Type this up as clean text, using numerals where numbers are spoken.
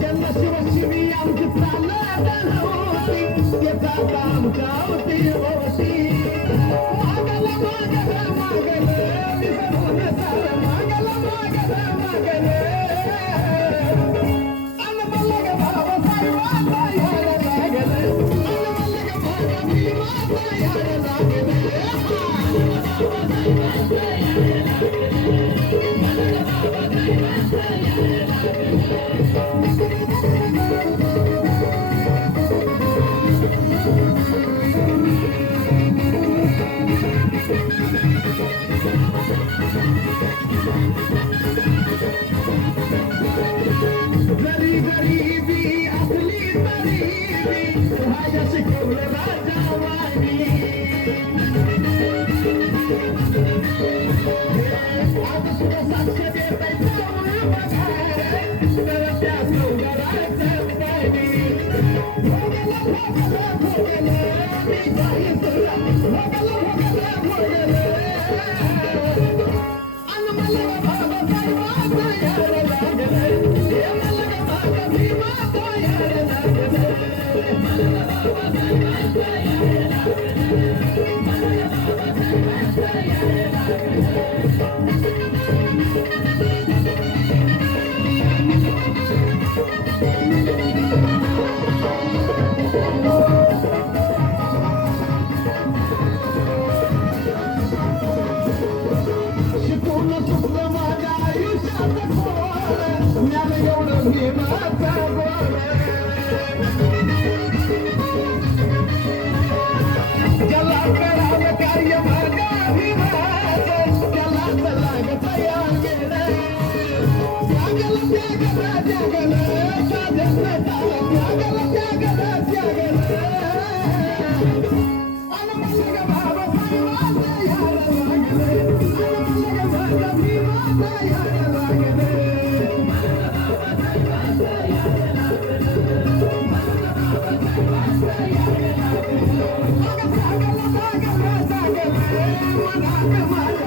ज्यांना शिवशिवी आमची चालत नव्हती येतात आमच्या होती होती मागल मागल मागल विसरून चाल मागल मागल मागल अनमलग भाव साहेबाचा याड लागल अनमलग भाव भीमाचा याड लागल जरी गरीबी असली तरी राजा शिकवलं राजावानी आज सुद्धा साक्ष देताय जाऊन बघा तर त्या सौंदर्याचं पाणी भोगलं भोगलं भोगलं मी काही तुला भोगलं भोगलं भोगलं अनमलग भाव साहेबाचा याड लागलं शिकून चुकलं माझ्या आयुष्यात खोल ज्ञान एवढं भीमाचा गोल ज्याला करावं कार्य भागा भीमाचं त्यालाच लागत या गेलं त्यागल त्यागल त्यागल साधन त्यागल त्यागल त्यागल अनमलग भाव साहेबाचा याड लागल अनमलग भाव भीमाचा याड लागल सागल सागल सागल मनाक